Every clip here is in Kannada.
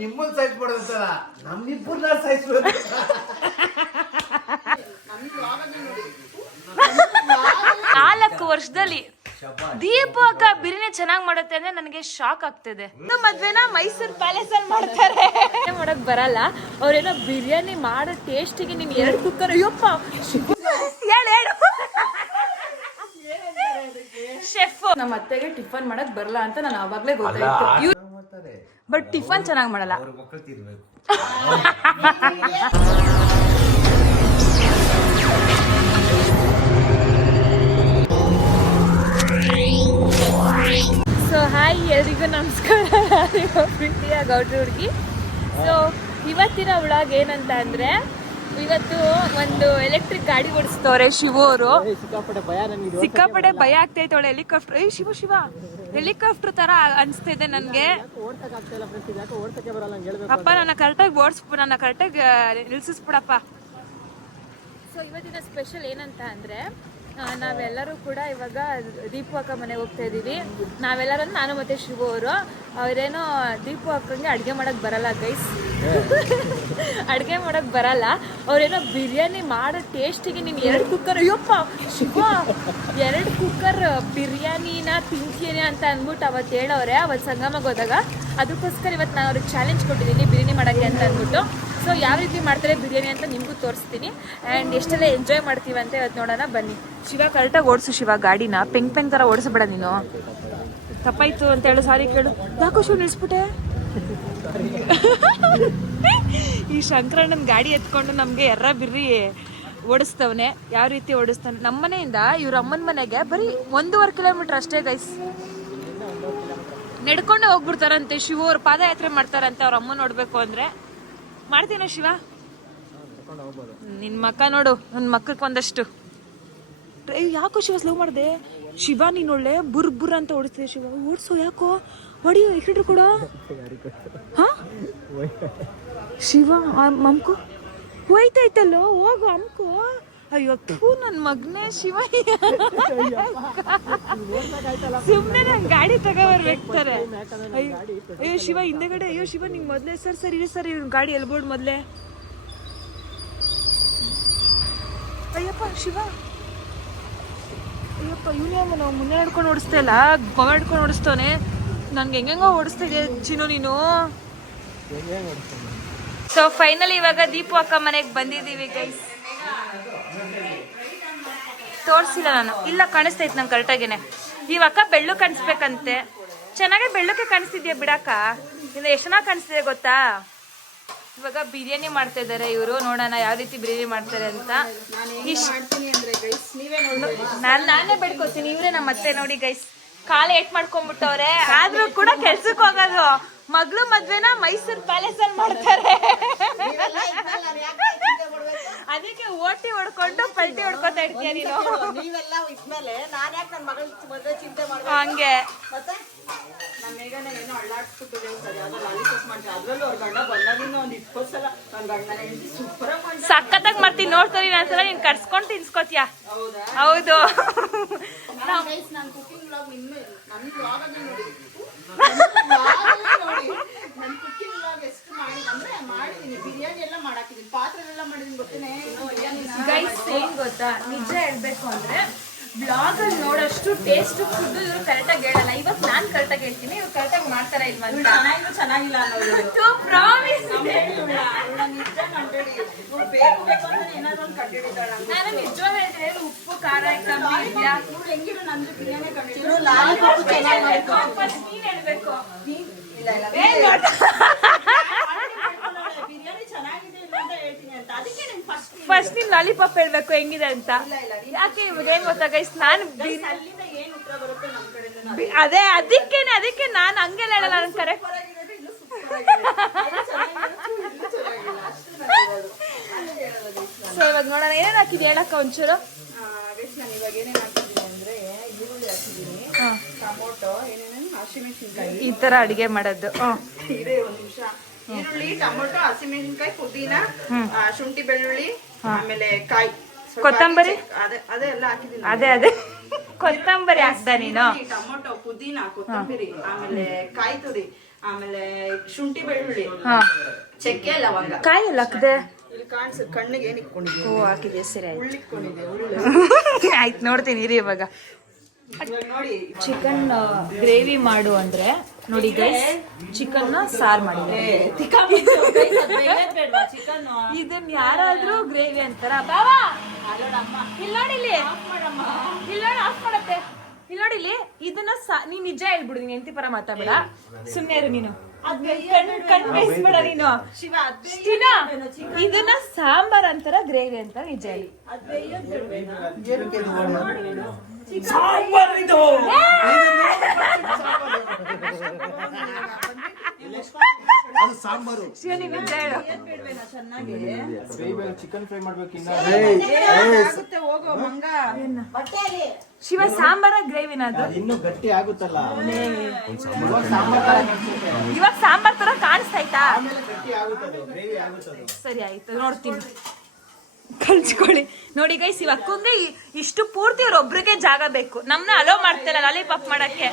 ನಿಮ್ಮನ್ನ ಸಾಯಿಸ್ಬಿಡೋದಲ್ಲ ನಮ್ಮಿಬ್ಬರನ್ನ ಸಾಯಿಸ್ಬೋದು. 4 ವರ್ಷದಲ್ಲಿ ದೀಪು ಅಕ್ಕ ಬಿರಿಯಾನಿ ಚೆನ್ನಾಗಿ ಮಾಡುತ್ತೆ ಅಂದ್ರೆ ನನಗೆ ಶಾಕ್ ಆಗ್ತಿದೆ. ಮದ್ವೆನ ಮೈಸೂರು ಪ್ಯಾಲೇಸ್ ಅಲ್ಲಿ ಮಾಡ್ತಾರೆ, ಮಾಡಕ್ ಬರಲ್ಲ. ಅವ್ರೇನೋ ಬಿರಿಯಾನಿ ಮಾಡೋ ಟೇಸ್ಟಿಗೆ ನೀನ್ 2 ಕುಕ್ಕರ್ ಅಯ್ಯಪ್ಪ ಶೆಫ್. ನಮ್ಮ ಅತ್ತೆಗೆ ಟಿಫನ್ ಮಾಡಕ್ ಬರಲ್ಲ ಅಂತ ನಾನು ಅವಾಗ್ಲೇ ಗೊತ್ತಾಯ್ತು. ಬಟ್ ಟಿಫನ್ ಚೆನ್ನಾಗಿ ಮಾಡಲ್ಲ. ಸೊ ಹಾಯ್, ಎಲ್ರಿಗೂ ನಮಸ್ಕಾರ. ಪ್ರೀತಿಯ ಗೌಡ್ರ ಹುಡುಗಿ. ಸೊ ಇವತ್ತಿನ ವ್ಲಾಗ್ ಏನಂತ ಅಂದ್ರೆ, ಇವತ್ತು ಒಂದು ಎಲೆಕ್ಟ್ರಿಕ್ ಗಾಡಿ ಓಡಿಸ್ತವ್ರೆ ಶಿವು ಅವರು. ಸಿಕ್ಕಾಪಟ್ಟೆ ಭಯ ಆಗ್ತೈತೆ. ಅವಳು ಹೆಲಿಕಾಪ್ಟರ್, ಶಿವ ಹೆಲಿಕಾಪ್ಟರ್ ತರ ಅನ್ಸ್ತಿದೆ ನನ್ಗೆ. ಅಪ್ಪ ನನ್ನ ಕರೆಕ್ಟಾಗಿ ನನ್ನ ಕರೆಕ್ಟಾಗಿ ನಿಲ್ಸಿಸ್ಬಿಡಪ್ಪ. ಸೊ ಇವತ್ತಿನ ಸ್ಪೆಷಲ್ ಏನಂತ ಅಂದ್ರೆ, ನಾವೆಲ್ಲರೂ ಕೂಡ ಇವಾಗ ದೀಪು ಅಕ್ಕ ಮನೆಗೆ ಹೋಗ್ತಾ ಇದ್ದೀವಿ. ನಾವೆಲ್ಲರೂ, ನಾನು ಮತ್ತೆ ಶಿವು ಅವರು. ಅವರೇನೋ ದೀಪು ಅಕ್ಕಂಗೆ ಅಡುಗೆ ಮಾಡೋಕ್ಕೆ ಬರಲ್ಲ ಗೈಸ್, ಅಡುಗೆ ಮಾಡೋಕ್ಕೆ ಬರಲ್ಲ. ಅವರೇನೋ ಬಿರಿಯಾನಿ ಮಾಡೋ ಟೇಸ್ಟಿಗೆ ನೀನು 2 ಕುಕ್ಕರ್ ಅಯ್ಯಪ್ಪ ಶಿವ 2 ಕುಕ್ಕರ್ ಬಿರಿಯಾನಿನ ತಿಂತೀನಿ ಅಂತ ಅಂದ್ಬಿಟ್ಟು ಅವತ್ತು ಹೇಳೋರೆ. ಅವತ್ತು ಸಂಗಮಗೆ ಹೋದಾಗ ಅದಕ್ಕೋಸ್ಕರ ಇವತ್ತು ನಾನು ಅವ್ರಿಗೆ ಚಾಲೆಂಜ್ ಕೊಟ್ಟಿದ್ದೀನಿ ಬಿರಿಯಾನಿ ಮಾಡೋಕ್ಕೆ ಅಂತ ಅಂದ್ಬಿಟ್ಟು. ಸೊ ಯಾವ ರೀತಿ ಮಾಡ್ತಾರೆ ಬಿರಿಯಾನಿ ಅಂತ ನಿಮಗೂ ತೋರಿಸ್ತೀನಿ. ಆ್ಯಂಡ್ ಎಷ್ಟೆಲ್ಲ ಎಂಜಾಯ್ ಮಾಡ್ತೀವಿ ಅಂತ ಇವತ್ತು ನೋಡೋಣ ಬನ್ನಿ. ಶಿವ ಕರೆಕ್ಟಾಗಿ ಓಡಿಸು ಶಿವ ಗಾಡಿನ, ಪೆಂಗ್ ಥರ ಓಡಿಸ್ಬೇಡ ನೀನು. ತಪ್ಪಾಯ್ತು ಅಂತ ಹೇಳು, ಸಾರಿ ಕೇಳು. ಯಾಕೋ ಶಿವ ನಿಲ್ಸ್ಬಿಟ್ಟೆ. ಈ ಶಂಕರಣ್ಣನ ಗಾಡಿ ಎತ್ಕೊಂಡು ನಮಗೆ ಬಿರ್ರಿ ಓಡಿಸ್ತವನೆ. ಯಾವ ರೀತಿ ಓಡಿಸ್ತಾನೆ, ನಮ್ಮ ಮನೆಯಿಂದ ಇವ್ರ ಅಮ್ಮನ ಮನೆಗೆ ಬರೀ 1.5 ಕಿಲೋಮೀಟರ್ ಅಷ್ಟೇ ಗೈಸ್. ನಡ್ಕೊಂಡೆ ಹೋಗ್ಬಿಡ್ತಾರಂತೆ. ಶಿವ ಅವ್ರು ಪಾದಯಾತ್ರೆ ಮಾಡ್ತಾರಂತೆ ಅವ್ರ ಅಮ್ಮ ನೋಡ್ಬೇಕು ಅಂದ್ರೆ. ಮಾಡ್ತೀನ ಶಿವ? ನಿನ್ ಮಕ್ಕ ನೋಡು, ನನ್ನ ಮಕ್ಕಕ್ಕೆ ಒಂದಷ್ಟು. ಯಾಕೋ ಶಿವ ಸ್ಲೋ ಮಾಡಿದೆ? ಶಿವ ನೀನ್ ಒಳ್ಳೆ ಬುರ್ ಅಂತ ಓಡಿಸ್ತೀವಿ. ಶಿವ ಓಡಿಸೋ, ಯಾಕೋ ಹೊಡಿಯೋ, ಎಕ್ಕಿಟ್ರು ಕೊಡೋ. ಹಾ ಶಿವ ಮಮ್ಕು ಹೋಯ್ತೈತಲ್ಲೋ, ಹೋಗು ಅಮ್ಕು. ಅಯ್ಯೋ ನನ್ನ ಮಗನೇ ಶಿವ, ಸುಮ್ಮನೆ ನಂಗೆ ಗಾಡಿ ತಗೋಬರ್ಬೇಕಾರೆ. ಅಯ್ಯೋ ಶಿವ ಹಿಂದೆಗಡೆ. ಅಯ್ಯೋ ಶಿವ ನಿಂಗೆ ಮೊದಲೇ ಸರ್ ಇರಿ ಸರ್, ಇವ್ನ ಗಾಡಿ ಎಲ್ಬೋರ್ಡ್ ಮೊದಲೇ. ಅಯ್ಯಪ್ಪ ಶಿವ, ಅಯ್ಯಪ್ಪ ಇವನೇ ನಾವು ಮುನ್ನೆ ಹಿಡ್ಕೊಂಡು ಓಡಿಸ್ತಾ ಇಲ್ಲ, ಮಗ ಹಿಡ್ಕೊಂಡು ಓಡಿಸ್ತವನೆ. ನನ್ಗೆ ಹೆಂಗೋ ಓಡಿಸ್ತಾ ಇದೆ ಚಿನ್ನು ನೀನು. ಸೊ ಫೈನಲಿ ಇವಾಗ ದೀಪು ಅಕ್ಕ ಮನೆಗೆ ಬಂದಿದ್ದೀವಿ ಗೈಸ್. ತೋರಿಸಿಲ್ಲ ನಾನು, ಇಲ್ಲ ಕಾಣಿಸ್ತೈತೆ ನಂಗೆ ಕರೆಕ್ಟಾಗೇನೆ. ಇವ ಅಕ್ಕ ಬೆಳ್ಳು ಕಾಣಿಸ್ಬೇಕಂತೆ. ಚೆನ್ನಾಗೆ ಬೆಳ್ಳಕ್ಕೆ ಕಾಣಿಸ್ತಿದ್ಯಾ ಬಿಡಕ್ಕ. ಇನ್ನು ಎಷ್ಟು ಚೆನ್ನಾಗಿ ಕಾಣಿಸ್ತಿದೆ ಗೊತ್ತಾ. ಇವಾಗ ಬಿರಿಯಾನಿ ಮಾಡ್ತಾ ಇದ್ದಾರೆ ಇವರು. ನೋಡೋಣ ಯಾವ ರೀತಿ ಬಿರಿಯಾನಿ ಮಾಡ್ತಾರೆ ಅಂತ. ನಾನೇ ಬೆಡ್ಕೋತೀನಿ, ಇವ್ರೆ ನಮ್ಮ ಅತ್ತೆ. ನೋಡಿ ಗೈಸ್, ಕಾಲು ಏಟ್ ಮಾಡ್ಕೊಂಡ್ಬಿಟ್ಟವ್ರೆ. ಆದ್ರೂ ಕೂಡ ಕೆಲ್ಸಕ್ಕೆ ಹೋಗೋದು. ಮಗಳು ಮದ್ವೆನ ಮೈಸೂರು ಪ್ಯಾಲೇಸ್ ಅಲ್ಲಿ ಮಾಡ್ತಾರೆ. ಅದಕ್ಕೆ ಓಟಿ ಹೊಡ್ಕೊಂಡು ಪಲ್ಟಿ ಹೊಡ್ಕೊತಾ ಇರ್ತೀಯ ನೀನು. ಹಂಗೆ ಸಖತ್ತಾಗಿ ಮಾಡ್ತೀನಿ ನೋಡ್ತೀನಿ. ನಾನ್ಸಲ ನೀನ್ ಕರ್ಸ್ಕೊಂಡು ತಿನ್ಸ್ಕೊತೀಯ. ಹೌದು. ಗೈಸ್ ಏನ್ ಗೊತ್ತಾ, ನಿಜ ಹೇಳ್ಬೇಕು ಅಂದ್ರೆ ಬ್ಲಾಗ್ ಅಲ್ಲಿ ನೋಡೋಷ್ಟು ಟೇಸ್ಟ್ ಫುಡ್ ಇವ್ರು ಕರೆಕ್ಟಾಗಿ ಹೇಳಲ್ಲ. ಇವತ್ತು ನಾನ್ ಕರೆಕ್ಟಾಗಿ ಹೇಳ್ತೀನಿ, ಇವ್ರು ಕರೆಕ್ಟಾಗಿ ಮಾಡ್ತಾರ ಇಲ್ವಾ ಅಂತ. ಚೆನ್ನಾಗಿಲ್ಲ ಅನ್ನೋದು ಪ್ರಾಮಿಸ್. ನಾನು ನಿಜವಾಗ ಹೇಳ್ತೀನಿ, ಉಪ್ಪು ಖಾರ ಕಮ್ಮಿ ಇದೆಯಾ ನೀನ್ ಹೇಳ್ಬೇಕು. ಫಸ್ಟ್ ನೀನ್ ಲಾಲಿಪಾಪ್ ಹೇಳ್ಬೇಕು ಹೆಂಗಿದೆ ಅಂತ. ಯಾಕೆ ಇವಾಗ ಏನ್ ಗೊತ್ತಾ ಗೈಸ್, ನಾನು ಅದಕ್ಕೆ ನಾನು ಹಂಗೆಲ್ಲ ಹೇಳಲ್ಲ. ನನ್ ಕರೆಕ್ಟ್. ಸೊ ಇವಾಗ ನೋಡೋಣ ಏನೇನು ಹಾಕಿದ್ಯಾ ಹೇಳಕ್ಕ ಒಂಚೂರು. ನಾನು ಇವಾಗ ಏನೇನು ಹಾಕಿದ್ದೀನಿ ಅಂದ್ರೆ, ಈರುಳ್ಳಿ ಹಾಕಿದ್ದೀನಿ, ಟೊಮೊಟೊ, ಏನೇನು ಹಸಿಮೆಣಸಿನ್ಕಾಯಿ. ಈ ತರ ಅಡಿಗೆ ಮಾಡೋದು. ಇದೇ ಒಂದ್ ನಿಮಿಷ. ಈರುಳ್ಳಿ, ಟೊಮೊಟೊ, ಹಸಿಮೆಣಸಿನ್ಕಾಯಿ, ಪುದೀನ, ಶುಂಠಿ ಬೆಳ್ಳುಳ್ಳಿ, ಆಮೇಲೆ ಕಾಯಿ, ಕೊತ್ತಂಬರಿ. ಅದೇ ಎಲ್ಲ ಹಾಕಿದ್ದೀನಿ. ಅದೇ ಕೊತ್ತಂಬರಿ ಹಾಕ್ದ ನೀನು. ಟೊಮೊಟೊ, ಪುದೀನ, ಕೊತ್ತಂಬರಿ, ಆಮೇಲೆ ಕಾಯಿ ತುರಿ, ಆಮೇಲೆ ಶುಂಠಿ ಬೆಳ್ಳುಳ್ಳಿ, ಹಾ ಚಕ್ಕೆ, ಲವಂಗ. ಕಾಯಿ ಎಲ್ಲ ಹಾಕ್ದೆ. ಇಲ್ಲಿ ಕಾಣಿಸ್ ಕಣ್ಣಿಗೆ ಏನ್ ಇಟ್ಕೊಂಡಿದ್ದೆ? ಓ ಹಾಕಿದೆ, ಸರಿ ಆಯ್ತು. ಉಳ್ಳಿಟ್ಕೊಂಡಿದ್ದೆ, ಉಳ್ಳಿ. ಆಯ್ತು ನೋಡ್ತೀನಿ ಇರಿ ಇವಾಗ. ಇವಾಗ ನೋಡಿ ಚಿಕನ್ ಗ್ರೇವಿ ಮಾಡು ಅಂದ್ರೆ ನೋಡಿ ಗೈಸ್, ಚಿಕನ್ ಸಾರು ಮಾಡಿದೆ. ಇದನ್ನ ಯಾರಾದ್ರೂ ಗ್ರೇವಿ ಅಂತಾರ? ಬಾವಾ ಇಲ್ಲಿ ನೋಡಿ, ಇಲ್ಲಿ ನೋಡಿ, ಆಫ್ ಮಾಡತ್ತೆ. ಇಲ್ಲಿ ನೋಡಿ, ಇಲ್ಲಿ ಇದನ್ನ ನೀನ್ ನಿಜ ಹೇಳ್ಬಿಡು, ನೀನ್ ಎಂತಿ ಪರ ಮಾತಾಡ್ಬೇಡ, ಸುಮ್ನೆ ಇರು ನೀನು. ಕಣ್ಬೇಡ ನೀನು. ಇದನ್ನ ಸಾಂಬಾರ್ ಅಂತಾರ ಗ್ರೇವಿ ಅಂತ ನಿಜ ಹೇಳಿ. ಅದು ಸಾಂಬಾರು. ಚಿಕನ್ ಫ್ರೈ ಮಾಡ್ಬೇಕಿನ್ನ. ಶಿವ ಸಾಂಬಾರ ಗ್ರೇವಿನ ಅದು ಇನ್ನು ಗಟ್ಟಿ ಆಗುತ್ತಲ್ಲ. ಇವಾಗ ಸಾಂಬಾರ್ ತರ ಕಾಣಿಸ್ತಾಯ್ತಾ? ಗಟ್ಟಿ ಆಗುತ್ತದೆ, ಗ್ರೇವಿ ಆಗುತ್ತದೆ. ಸರಿ ಆಯ್ತು, ನೋಡ್ತೀನಿ. ಕಲ್ಸ್ಕೊಳ್ಳಿ. ನೋಡಿ ಗೈಸ್, ಇವ್ ಅಕ್ಕಂಗೆ ಇಷ್ಟು ಪೂರ್ತಿ ಅವ್ರೊಬ್ರಿಗೆ ಜಾಗ ಬೇಕು. ನಮ್ನ ಅಲೋ ಮಾಡ್ತಿಲ್ಲ ಲಾಲಿಪಾಪ್ ಮಾಡಕ್ಕೆ.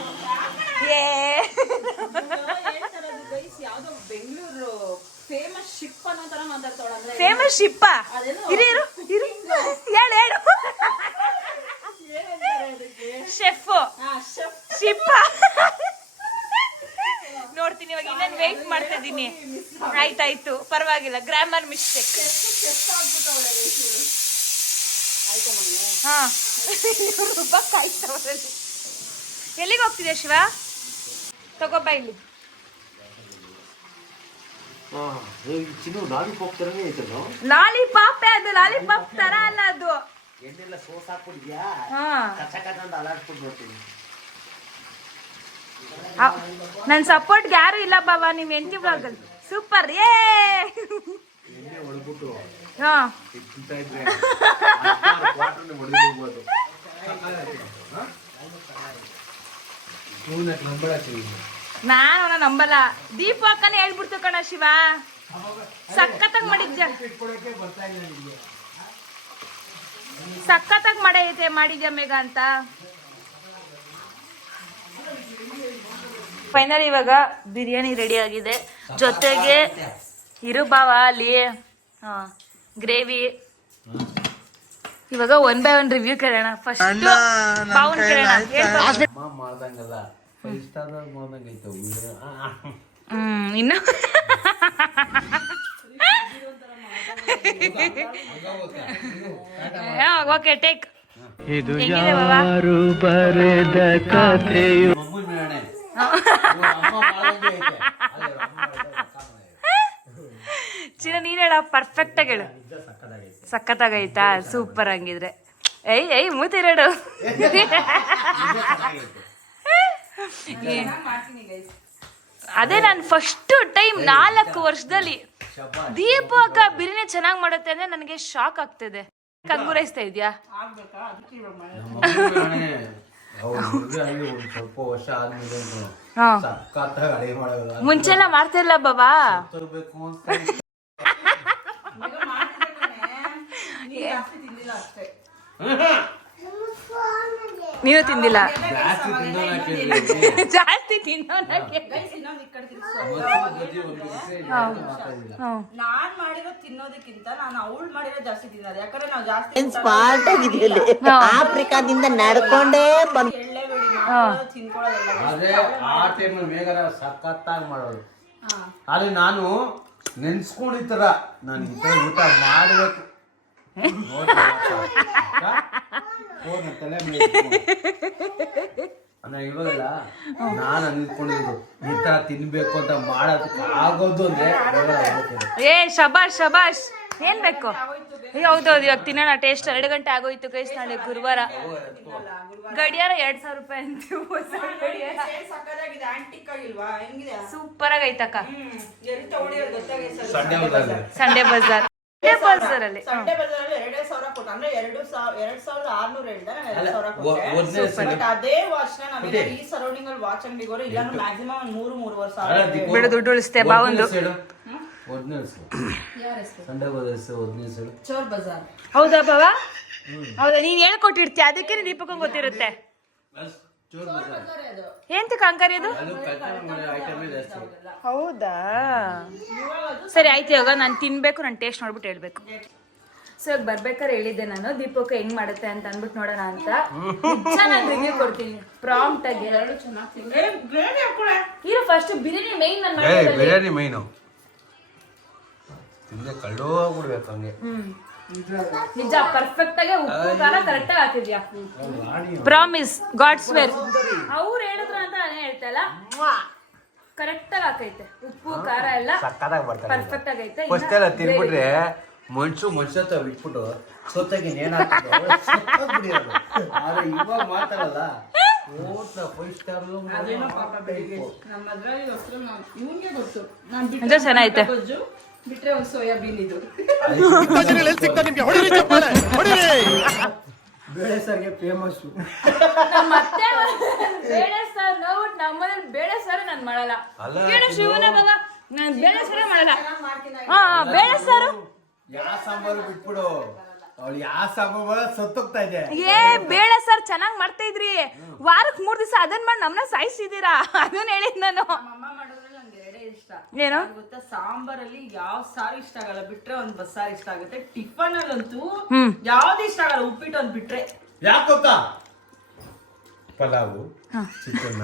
ಬೆಂಗಳೂರು ಫೇಮಸ್ ಶಿಪ್ ಅನ್ನೋ ತರ ಮಾತಾಡ್ತಾಳೆ. ಫೇಮಸ್ ಶಿಪ್ಪ? ಇರು ಇರು ಇರು, ಹೇಳು ಹೇಳು. ಶೆಫ್ ಶಿಪ್ಪ. ನೋಡ್ತೀನಿ ಇವಾಗ, ಇನ್ನೇನು ವೇಟ್ ಮಾಡ್ತಾ ಇದೀನಿ. ಆಯ್ತಾಯ್ತು, ಪರವಾಗಿಲ್ಲ, ಗ್ರಾಮರ್ ಮಿಸ್ಟೇಕ್. ಹಾ ಎಲ್ಲಿಗೆ ಹೋಗ್ತಿದ್ಯಾ ಶಿವ? ತಗೋಬ ಇಲ್ಲಿ. ಚಿನ್ನು ಲಾಲಿಪಾಪ್ ತರನೇ ಐತಲ್ಲ. ಲಾಲಿಪಾಪ್ ಅದು, ಲಾಲಿಪಾಪ್ ತರ ಅಲ್ಲ ಅದು. ಎಣ್ಣೆಲ್ಲ ಸೋಸ್ ಹಾಕ್ಬಿಟ್ಟಿದ್ಯಾ? ಹಾ, ಕಚ್ಚ ಕಚ್ಚ ಅಂತ ಅಲಾಡ್ಸ್ಬಿಟ್ಟು ಬರ್ತೀನಿ. ನನ್ ಸಪೋರ್ಟ್ಗೆ ಯಾರು ಇಲ್ಲ ಬಾಬಾ ನಿಮ್ ಎಂಟಿ ಬ್ಲಾಗ್ ಅಲ್ಲಿ. ಸೂಪರ್. ಏ ಎಣ್ಣೆ ಒಳಗ್ಬಿಟ್ಟು ಹಾ ತಿಂತಾ ಇದ್ರೆ ಕ್ವಾರ್ಟರ್ನ ಹೊಡೆದಿರ್ಬೋದು. ನಾನು ಅವನ ನಂಬಲ್ಲ. ದೀಪ ಅಕ್ಕನೇ ಹೇಳ್ಬಿಡ್ತು ಕಣ ಶಿವ, ಸಖತ್ತಾಗಿ ಮಾಡಿದ್ಯ, ಸಖತ್ತಾಗಿ ಮಾಡೈತೆ, ಮಾಡಿದ್ಯಾ ಮೇಘ ಅಂತ. ಫೈನಲ್ ಇವಾಗ ಬಿರಿಯಾನಿ ರೆಡಿ ಆಗಿದೆ. ಜೊತೆಗೆ ಇರು ಬಾವ ಅಲ್ಲಿ ಗ್ರೇವಿ. ಇವಾಗ 1 by 1 ರಿವ್ಯೂ ಕೇಳೋಣ. ಫಸ್ಟ್ ಬಾವನ್ ಕೇಳೋಣ. ಮಾಡ್ದಂಗಲ್ಲ, 5 ಸ್ಟಾರ್ ಮಾಡ್ದಂಗೈತೆ. ಇನ್ನು ಓಕೆ ಟೇಕ್. ಇದು ಯಾರು ಬರೆದ ಕಥೆಯು. ಚಿನ್ನ ನೀನ್ ಹೇಳ, ಪರ್ಫೆಕ್ಟ್ ಆಗಿ ಹೇಳು. ಸಖತ್ತಾಗೈತಾ? ಸೂಪರ್. ಹಂಗಿದ್ರೆ ಏಯ್ ಮೂತಿರಡು. ಅದೇ ನಾನು ಫಸ್ಟ್ ಟೈಮ್ 4 ವರ್ಷದಲ್ಲಿ ದೀಪ ಅಕ್ಕ ಬಿರಿಯಾನಿ ಚೆನ್ನಾಗಿ ಮಾಡುತ್ತೆ ಅಂದ್ರೆ ನನಗೆ ಶಾಕ್ ಆಗ್ತಿದೆ. ಕಂಗುರೈಸ್ತಾ ಇದ್ಯಾ? ಸ್ವಲ್ಪ ವರ್ಷ ಆದ್ಮೇಲೆ ಮುಂಚೆಲ್ಲ ಮಾಡ್ತಿರ್ಲ ಬಾಬಾ. ನೀನು ತಿಂದಿಲ್ಲ? ಜಾಸ್ತಿ ತಿನ್ನೋನಕ್ಕೆ ನಾನ್ ಮಾಡಿರೋ ತಿನ್ನೋದಕ್ಕಿಂತ ನಾನು ಅವಳು ಮಾಡಿರೋ ಜಾಸ್ತಿ ತಿನ್ನೋದು. ಯಾಕಂದ್ರೆ ನಾವು ಜಾಸ್ತಿ ಸ್ಮಾರ್ಟ್ ಆಗಿದೆಯಲ್ಲಿ ಆಫ್ರಿಕಾದಿಂದ ನಡ್ಕೊಂಡೇ ಬಂದು ತಿನ್ಕೊಳ್ಳೋದಲ್ಲ. ಆದ್ರೆ ಆ ಟೈಮ್ ಮೇಘರ ಸಖತ್ತಾಗಿ ಮಾಡೋದು. ಆದ್ರೆ ನಾನು ನೆನ್ಸ್ಕೊಂಡಿತರ ನಾನು ಈ ತರ ಊಟ ಮಾಡ್ಬೇಕು. ಅಂದ್ರೆ ಇವಾಗಲ್ಲ ನಾನು ಅಂದ್ಕೊಂಡಿದ್ದು ಈ ತರ ತಿನ್ಬೇಕು ಅಂತ ಮಾಡೋದಕ್ಕೆ ಆಗೋದು ಅಂದ್ರೆ ಏ ಶಬಾಷ್ ಶಬಾಷ್. ಏನ್ ಬೇಕು? ಹೌದೌದು, ಇವಾಗ ತಿನ್ನೋಣ. ಟೇಸ್ಟ್ 2 ಗಂಟೆ ಆಗೋಯ್ತು ಗೈಸ್. ನಾಳೆ ಗುರುವಾರ. ಗಡಿಯಾರ 2000 ರೂಪಾಯಿ ಅಂತೀವಿ. ಸೂಪರ್ ಆಗೈತಕ್ಕ. ಸಂಡೇ ಬಜಾರ್ ಅಲ್ಲಿ ಸಂಡೆ ಬಜಾರಲ್ಲಿ 2,000 ಕೊಟ್ಟು, ಅಂದ್ರೆ 2,600 ಹೇಳ್ದೆ. 2,000 ಕೊಟ್ಟೆ. ಅದೇ ವಾಚ್ ನಾವೆಲ್ಲ ಈ ಸರೌಂಡಿಂಗ್ ಅಲ್ಲಿ ವಾಚ್ ಅಂಗಡಿಗೆ ಹೋದ್ರೆ ಇಲ್ಲ ಮ್ಯಾಕ್ಸಿಮಮ್ 3-3.5 ಸಾವಿರ ಬಿಡು, ದುಡ್ಡು ಉಳಿಸ್ತೇ ಬಾವೊಂದು. ಚೋರ್ ಬಜಾರ್. ಹೌದಾ ಬಾವ? ಹೌದಾ? ನೀನ್ ಹೇಳ್ಕೊಟ್ಟಿರ್ತೀಯ, ಅದಕ್ಕೆ ದೀಪಕ್ ಗೊತ್ತಿರುತ್ತೆ. ಚೋರ್ ಬಜಾರ್ ಅದು ಏಂತಕ್ಕೆ ಅಂಕರಿ ಅದು? ಅದು ಕಲ್ಪನೆ ಮಾಡೋ ಐಟಮ್ ಜಾಸ್ತಿ. ಹೌದಾ, ಸರಿ ಆಯ್ತು. ಇವಾಗ ನಾನು ತಿನ್ಬೇಕು, ನಾನು ಟೇಸ್ಟ್ ನೋಡ್ಬಿಟ್ಟು ಹೇಳ್ಬೇಕು. ಸೊ ಇವಾಗ ಬರ್ಬೇಕಾದ್ರೆ ಹೇಳಿದ್ದೆ ನಾನು ದೀಪಕ್ ಹೆಂಗ್ ಮಾಡುತ್ತೆ ಅಂತ ಅಂದ್ಬಿಟ್ಟು ನೋಡೋಣ ಅಂತ. ನಾನು ರಿವ್ಯೂ ಕೊಡ್ತೀನಿ ಪ್ರಾಂಪ್ಟ್ ಆಗಿ. ಎರಡು ಚೆನ್ನಾಗಿ ಇರೋ ಫಸ್ಟ್ ಬಿರಿಯಾನಿ ಮೈನ್ ನಾನು ಬಿರಿಯಾನಿ ಮೈನು ತಿಂದೆ ಕಳ್ಳೋಗ್ಬಿಡ್ಬೇಕು ಹಂಗೆ. ನಿಜ ಪರ್ಫೆಕ್ಟ್ ಆಗಿ ಉಪ್ಪು ಖಾರ ಕರೆಕ್ಟ್ ಆಗಿ ಹಾಕಿದ್ಯಾ? Promise, god square. ಅವ್ರು ಹೇಳಿದ್ರು ಅಂತ ನಾನು ಹೇಳ್ತಾ ಇಲ್ಲ, ಕರೆಕ್ಟ್ ಆಗಿ ಹಾಕೈತೆ ಉಪ್ಪು ಖಾರ ಎಲ್ಲ ಪರ್ಫೆಕ್ಟ್ ಆಗೈತೆ. ತಿನ್ಬಿಟ್ರೆ ಮನುಷ್ಯ ಬಿಟ್ಬಿಟ್ಟು ಸೊತ್ತಾಗಿ ನೇಣು ಹಾಕಿದ್ರು ಆದ್ರೆ ಇವಾಗ ಮಾತಾಡಲ್ಲ. ಚೆನ್ನಾಗೈತೆ. ಬಿಟ್ರೆ ಒಂದು ಸೋಯಾಬೀನ್ ಇದು ಬೇಳೆ ಸಾರಿಗೆ ಫೇಮಸ್. ಮತ್ತೆ ಬೇಳೆ ಸಾರು ನೋಡ್ಬಿಟ್ಟು ನಮ್ಮನೇಲಿ ಬೇಳೆ ಸಾರು ನಾನು ಮಾಡಲ್ಲ. ಶಿವನ ಮಗ ನಾನು ಬೇಳೆ ಸಾರೇ ಮಾಡಲ್ಲ. ಹಾ, ಬೇಳೆ ಸಾರು ಯಾವ ಸಾಂಬಾರು ಬಿಟ್ಬಿಡು, ಅವಳು ಯಾವ ಸಾಂಬಾರು ಸತ್ತೋಗ್ತಾ ಇದೆ. ಬೇಳೆ ಸಾರು ಚೆನ್ನಾಗ್ ಮಾಡ್ತಾ ಇದ್ರಿ, ವಾರಕ್ಕೆ 3 ದಿವಸ ಅದನ್ನ ಮಾಡಿ ನಮ್ಮನ್ನ ಸಾಯಿಸಿದೀರಾ. ಅದನ್ನ ಹೇಳಿದ್ ನಾನು. ಏನು ಗೊತ್ತಾ, ಸಾಂಬಾರಲ್ಲಿ ಯಾವ ಸಾರು ಇಷ್ಟ ಆಗಲ್ಲ, ಬಿಟ್ರೆ ಒಂದ್ ಬಸ್ಸಾರು ಇಷ್ಟ ಆಗುತ್ತೆ. ಟಿಫನ್ ಅಲ್ಲಂತೂ ಯಾವ್ದು ಇಷ್ಟ ಆಗಲ್ಲ, ಉಪ್ಪಿಟ್ಟು ಒಂದ್ ಬಿಟ್ರೆ. ಯಾಕೆ ಗೊತ್ತಾ, ಪಲಾವು, ಚಿಕನ್,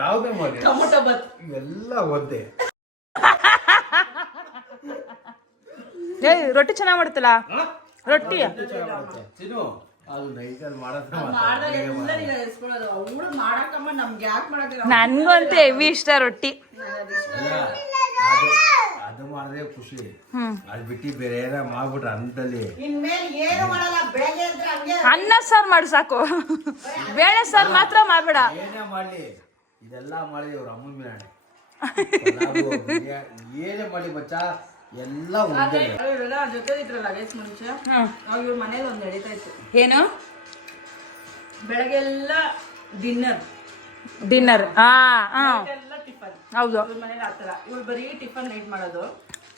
ಯಾವ್ದೇ ಮಾಡಿ ಟೊಮೊಟೊ ಬತ್ ಇವೆಲ್ಲ ಒಂದೇ. ರೊಟ್ಟಿ ಚೆನ್ನಾಗ್ ಮಾಡುತ್ತಲ್ಲ ರೊಟ್ಟಿ. ಚಿನ್ನು ಅದು ನೈಟಲ್ಲಿ ಅವಳು ಮಾಡಕ್ಕಮ್ಮ, ನಮ್ಗೆ ಯಾಕೆ ಮಾಡಕ್ಕೆ? ನನ್ಗಂತೂ ಹೆವಿ ಇಷ್ಟ ರೊಟ್ಟಿ. ಅದು ಮಾಡಿದ್ರೆ ಖುಷಿ. ಅದು ಬಿಟ್ಟು ಬೇರೆ ಏನಾರ ಮಾಡ್ಬಿಟ್ರೆ ಅನ್ನದಲ್ಲಿ ಇನ್ಮೇಲೆ ಏನು ಮಾಡಲ್ಲ. ಬೆಳಗ್ಗೆ ಅಂದ್ರೆ ಹಂಗೆ ಅನ್ನ ಸಾರು ಮಾಡು ಸಾಕು, ಬೇಳೆ ಸಾರು ಮಾತ್ರ ಮಾಡ್ಬೇಡ. ಏನೇ ಮಾಡ್ಲಿ ಇದೆಲ್ಲ ಮಾಡಿದ್ವಿ ಅವ್ರ ಅಮ್ಮನ ಮೇಲೆ ಏನೇ ಮಾಡಿ ಬಚ್ಚ ಎಲ್ಲ ಜೊತೆ ಇದ್ರಲ್ಲ ಗೈಸ್ ಮುಂಚೆ ಇವ್ರ ಮನೇಲಿ ಒಂದ್ ನಡೀತಾ ಇತ್ತು. ಏನು ಬೆಳಗ್ಗೆ ಎಲ್ಲ ಡಿನ್ನರ್ ಎಲ್ಲ ಟಿಫನ್. ಹೌದು, ಇವ್ರ ಮನೇಲಿ ಆತರ. ಇವ್ರು ಬರೀ ಟಿಫನ್ ನೈಟ್ ಮಾಡೋದು,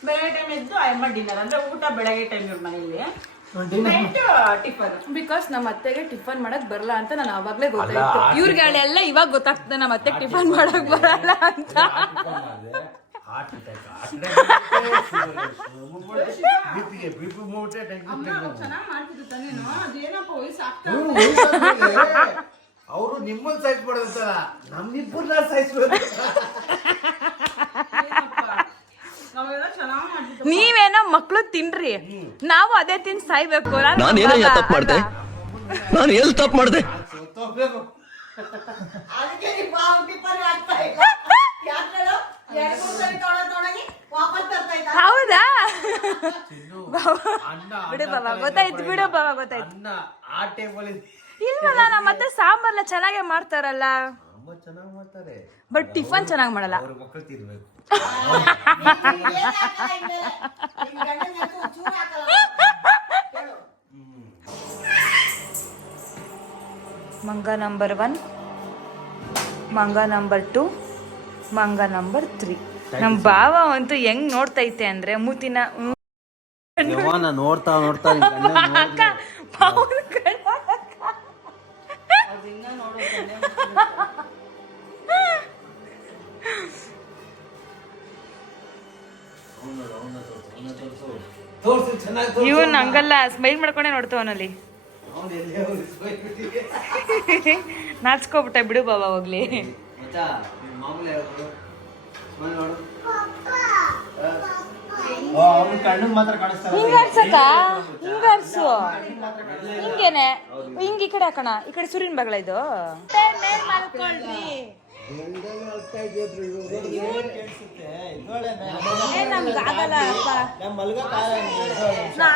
ಬೆಳಗ್ಗೆ ಟೈಮ್ ಎದ್ದು ಅಮ್ಮ ಡಿನ್ನರ್. ಅಂದ್ರೆ ಊಟ ಬೆಳಗ್ಗೆ ಟೈಮ್ ಇವ್ರ ಮನೇಲಿ, ನೈಟ್ ಟಿಫನ್. ಬಿಕಾಸ್ ನಮ್ಮ ಅತ್ತೆಗೆ ಟಿಫನ್ ಮಾಡಕ್ ಬರಲ್ಲ ಅಂತ ನಾನು ಅವಾಗ್ಲೇ ಗೊತ್ತಾಯ್ತು. ಇವ್ರಿಗೆಲ್ಲ ಇವಾಗ ಗೊತ್ತಾಗ್ತದೆ ನಮ್ಮ ಅತ್ತೆ ಟಿಫನ್ ಮಾಡಕ್ ಬರಲ್ಲ ಅಂತ. ಚೆನ್ನಾಗ್ ಮಾಡ್ತಿದ್ದು ತಾನೇನು, ಅದೇನಪ್ಪ ವಯಸ್ಸಾಗ್ತಾ ಅವರು ನಿಮ್ಮನ್ನ ಸಾಯಿಸ್ಬಿಡೋದಲ್ಲ, ನಮ್ಮಿಬ್ಬರನ್ನ ಸಾಯಿಸ್ಬೋದು. ನಾವೆಲ್ಲ ಚೆನ್ನಾಗ್ ಮಾಡ್ತಿದ್ವಿ. ನೀವೇನೋ ಮಕ್ಳು ತಿನ್ರಿ, ನಾವು ಅದೇ ತಿನ್ ಸಾಯ್ಬೇಕು. ನಾನು ಏನೋ ತಪ್ಪು ಮಾಡ್ದೆ, ನಾನು ಎಲ್ಲಿ ತಪ್ಪು ಮಾಡ್ದೆ? ಅದಕ್ಕೆ ನಿಮ್ಮ ಟಿಫನ್ ಆಗ್ತಾ ಇಲ್ಲ. ಯಾಕೇಳು? 2-3 ಸರಿ ತೊಗೊಂಡೋಗಿ ವಾಪಸ್ ತರ್ತಾ ಇದ್ದ. ಹೌದಾ? ಬಿಡು ಬಾಬಾ, ಗೊತ್ತಾಯ್ತು ಬಿಡು ಬಾಬಾ, ಗೊತ್ತಾಯ್ತು. ಅನ್ನ ಆ ಟೇಬಲ್ ಇಲ್ವಲ್ಲ, ನಮ್ಮ ಮತ್ತೆ ಸಾಂಬಾರ್ಲ ಚೆನ್ನಾಗೇ ಮಾಡ್ತಾರಲ್ಲ, ಚೆನ್ನಾಗಿ ಮಾಡ್ತಾರೆ. ಬಟ್ ಟಿಫನ್ ಚೆನ್ನಾಗಿ ಮಾಡಲ್ಲ. ಅವ್ರ ಮಕ್ಕಳು ತಿನ್ಬೇಕು. ಮಂಗ ನಂಬರ್ 1, ಮಂಗ ನಂಬರ್ 2, ಮಂಗ ನಂಬರ್ 3. ನಮ್ ಭಾವ ಅಂತೂ ಹೆಂಗ್ ನೋಡ್ತೈತೆ ಅಂದ್ರೆ ಮೂತಿನ ನೋಡ್ತಾ ಇವನ್ ಹಂಗಲ್ಲ, ಸ್ಮೈಲ್ ಮಾಡ್ಕೊಂಡೆ ನೋಡ್ತವನಲ್ಲಿ. ನಾಚ್ಕೋಬಿಟ್ಟ, ಬಿಡು ಬಾಬಾ ಹೋಗ್ಲಿ. ಹಿಂಗರ್ಸಕ್ಕ, ಹಿಂಗರ್ಸು, ಹಿಂಗೇನೆ, ಹಿಂಗ ಈ ಕಡೆ ಹಾಕೋಣ. ಈ ಕಡೆ ಸೂರ್ಯನ ಬಗಲ ಇದು.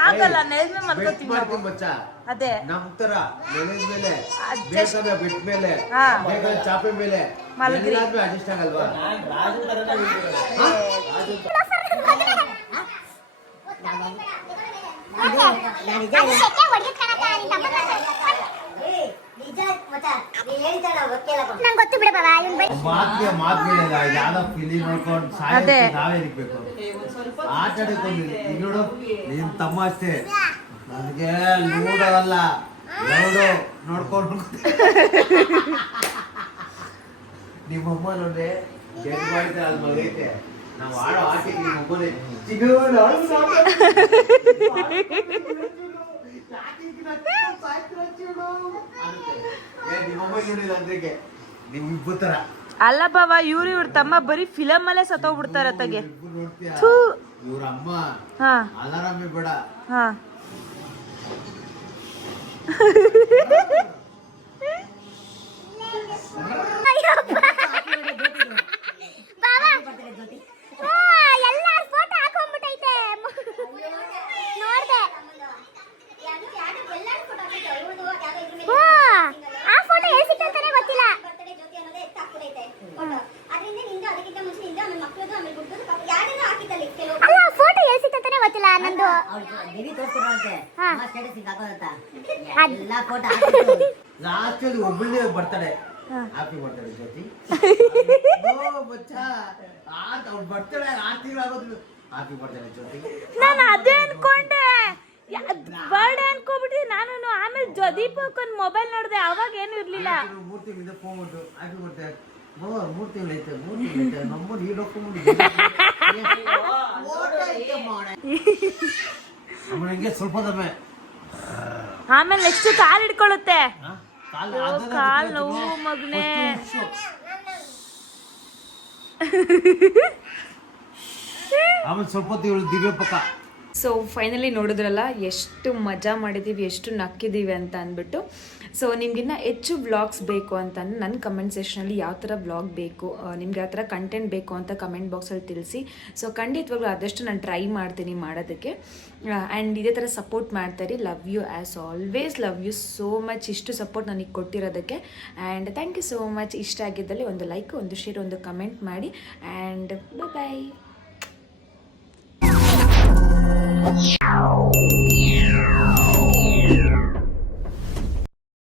ಆಗಲ್ಲ, ನೆಲದ ಮಲ್ಕೋತೀವಿ. ಅದೇ ನಮ್ ತರ ಮೇಲೆ ಬಿಟ್ಟ ಮೇಲೆ ಚಾಪೆ ಮೇಲೆ ಅಡ್ಜಸ್ಟ್ ಆಗಲ್ವಾ? ಯಾವ್ದೋ ಫಿಲಿಮ್ ನೋಡ್ಕೊಂಡು ನಾವೇ ಇರ್ಬೇಕು. ಆಟ ಆಡಕೊಂಡು ಈಗ ನೋಡು, ನಿನ್ ತಮ್ಮ ಅಷ್ಟೇ, ನನಗೆ ಲೂಡೋ ಅಲ್ಲ ನೋಡ್ಕೊಂಡು ನಿಮ್ಮಮ್ಮ ನೋಡ್ರೆ ಜಡ್ ಮಾಡಿದ್ರೆ ಅಲ್ಲಿ ಮಗೈತೆ ನಾವು ಆಡೋ ಆಟಿಗೆ ನಿಮ್ಮಮ್ಮನೇ ನಿಮ್ಮಮ್ಮ ನೋಡಿಲ್ಲ ಅಂದ್ರಿಗೆ ನೀವು ಇಬ್ಬರು ತರ ಅಲ್ಲ ಬಾವ ಇವ್ರ ತಮ್ಮ ಬರೀ ಫಿಲಮ್ ಅಲ್ಲೇ ಸತ್ತೋಗ್ಬಿಡ್ತಾರ ತಗೆ. ನೋಡ್ತೀಯ ಇವ್ರ ಅಮ್ಮ ಹಾ ಅಲಾರಾಮೇ ಬೇಡ. ಹಾ ಲಾಸ್ಟ್ ಅಲ್ಲಿ ಒಬ್ಬಳೇ ಬರ್ತಾಳೆ. ಹ್ಯಾಪಿ ಬರ್ತಾಳೆ ಜ್ಯೋತಿ. ಅವ್ಳು ಬರ್ತಾಳೆ 6 ತಿಂಗಳು ಆಗೋದು. ಹ್ಯಾಪಿ ಬರ್ತಾಳೆ ಜ್ಯೋತಿ. ನಾನು ಅದೇ ಅನ್ಕೊಂಡೆ, ಬರ್ಡೇ ಅನ್ಕೋಬಿಟ್ಟಿ ನಾನು. ಆಮೇಲೆ ದೀಪಕ್ಕೊಂದು ಮೊಬೈಲ್ ನೋಡಿದೆ, ಅವಾಗ ಏನು ಇರ್ಲಿಲ್ಲ. 3 ತಿಂಗಳಿಂದ ಫೋನ್ ಬಂತು, ಹ್ಯಾಪಿ ಬರ್ತಾರೆ 3 ತಿಂಗಳೈತೆ ನಮ್ಮ ನೀರು ಆಮೇಲೆ ಸ್ವಲ್ಪ ದಮ್ಮೆ ಆಮೇಲೆ ನೆಕ್ಸ್ಟ್ ಕಾಲ್ ಹಿಡ್ಕೊಳ್ಳುತ್ತೆ. ಕಾಲ್ ನೋವು ಮಗನೇ. ಆಮೇಲೆ ಸ್ವಲ್ಪ ದಿವ್ಯ ಪಕ್ಕ. ಸೊ ಫೈನಲಿ ನೋಡಿದ್ರಲ್ಲ ಎಷ್ಟು ಮಜಾ ಮಾಡಿದ್ದೀವಿ, ಎಷ್ಟು ನಕ್ಕಿದ್ದೀವಿ ಅಂತ ಅಂದ್ಬಿಟ್ಟು. ಸೊ ನಿಮಗಿನ್ನ ಹೆಚ್ಚು ವ್ಲಾಗ್ಸ್ ಬೇಕು ಅಂತಂದು ನನ್ನ ಕಮೆಂಟ್ ಸೆಕ್ಷನಲ್ಲಿ ಯಾವ ಥರ ವ್ಲಾಗ್ ಬೇಕು, ನಿಮ್ಗೆ ಯಾವ ಥರ ಕಂಟೆಂಟ್ ಬೇಕು ಅಂತ ಕಮೆಂಟ್ ಬಾಕ್ಸಲ್ಲಿ ತಿಳಿಸಿ. ಸೊ ಖಂಡಿತವಾಗ್ಲೂ ಆದಷ್ಟು ನಾನು ಟ್ರೈ ಮಾಡ್ತೀನಿ ಮಾಡೋದಕ್ಕೆ. ಆ್ಯಂಡ್ ಇದೇ ಥರ ಸಪೋರ್ಟ್ ಮಾಡ್ತಾಯಿರಿ. Love you as always, love you so much ಇಷ್ಟು ಸಪೋರ್ಟ್ ನನಗೆ ಕೊಟ್ಟಿರೋದಕ್ಕೆ. And thank you so much. ಇಷ್ಟ ಆಗಿದ್ದಲ್ಲಿ ಒಂದು ಲೈಕ್, ಒಂದು ಶೇರ್, ಒಂದು ಕಮೆಂಟ್ ಮಾಡಿ. ಆ್ಯಂಡ್ ಬಾಯ್.